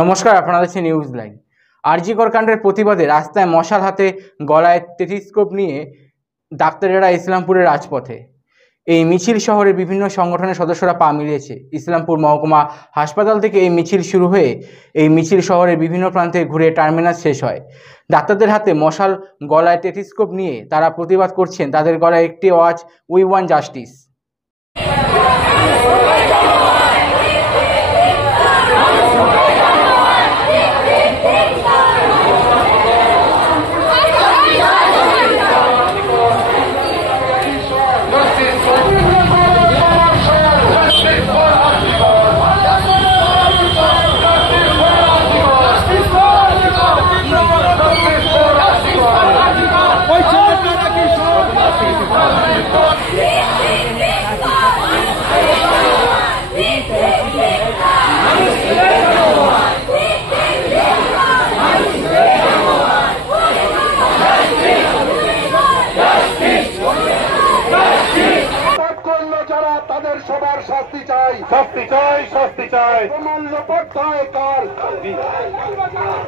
নমস্কার, আপনারা দেখছেন নিউজ লাইভ। আরজিকর কাণ্ডের প্রতিবাদে রাস্তায় মশাল হাতে গলায় টেলিস্কোপ নিয়ে ডাক্তারেরা ইসলামপুরের রাজপথে। এই মিছিল শহরের বিভিন্ন সংগঠনের সদস্যরা পা মিলিয়েছে। ইসলামপুর মহকুমা হাসপাতাল থেকে এই মিছিল শুরু হয়ে এই মিছিল শহরের বিভিন্ন প্রান্তে ঘুরে টার্মিনাস শেষ হয়। ডাক্তারদের হাতে মশাল, গলায় টেলিস্কোপ নিয়ে তারা প্রতিবাদ করছেন। তাদের গলায় একটি আওয়াজ, উই ওয়ান্ট জাস্টিস। তাদের সবার শাস্তি চাই, শাস্তি চাই, শাস্তি চাই। প্রমাণ্য পর্দায় কার,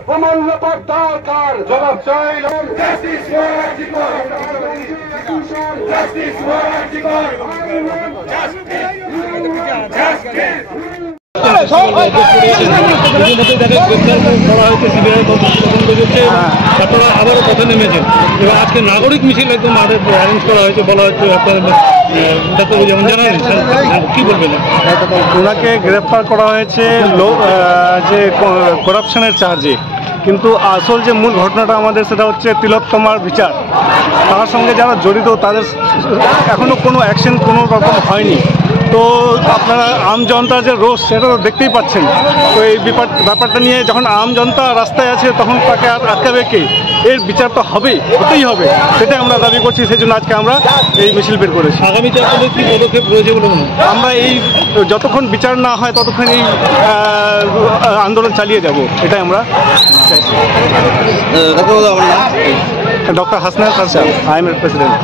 প্রমাণ্য পর্দায় কার জবাব চাই। Justice for RG Kar, justice for RG Kar, আপনারা আবারও পথে নেমেছেন এবং আজকে নাগরিক মিছিল একদম অ্যারেঞ্জ করা হয়েছে, বলা হচ্ছে যেমন জানালেন, কি বলবেন? ওনাকে গ্রেফতার করা হয়েছে যে করাপশনের চার্জে, কিন্তু আসল যে মূল ঘটনাটা আমাদের সেটা হচ্ছে তিলোত্তমার বিচার। তার সঙ্গে যারা জড়িত তাদের এখনও কোনো অ্যাকশন কোনো রকম হয়নি। তো আপনারা আম জনতার যে রোষ সেটা তো দেখতেই পাচ্ছেন। তো এই ব্যাপারটা নিয়ে যখন আম জনতা রাস্তায় আছে তখন তাকে আর আটকাবে কে? এর বিচার তো হবেই, হতেই হবে, সেটাই আমরা দাবি করছি। সেই জন্য আজকে আমরা এই মিছিল বের করেছি। আগামীতে আপনাদের কী পদক্ষেপ রয়েছে বলে মনে হয়? আমরা এই যতক্ষণ বিচার না হয় ততক্ষণ এই আন্দোলন চালিয়ে যাব, এটাই আমরা চাইছি। Doctor Hasnat Khan, I am এর প্রেসিডেন্ট।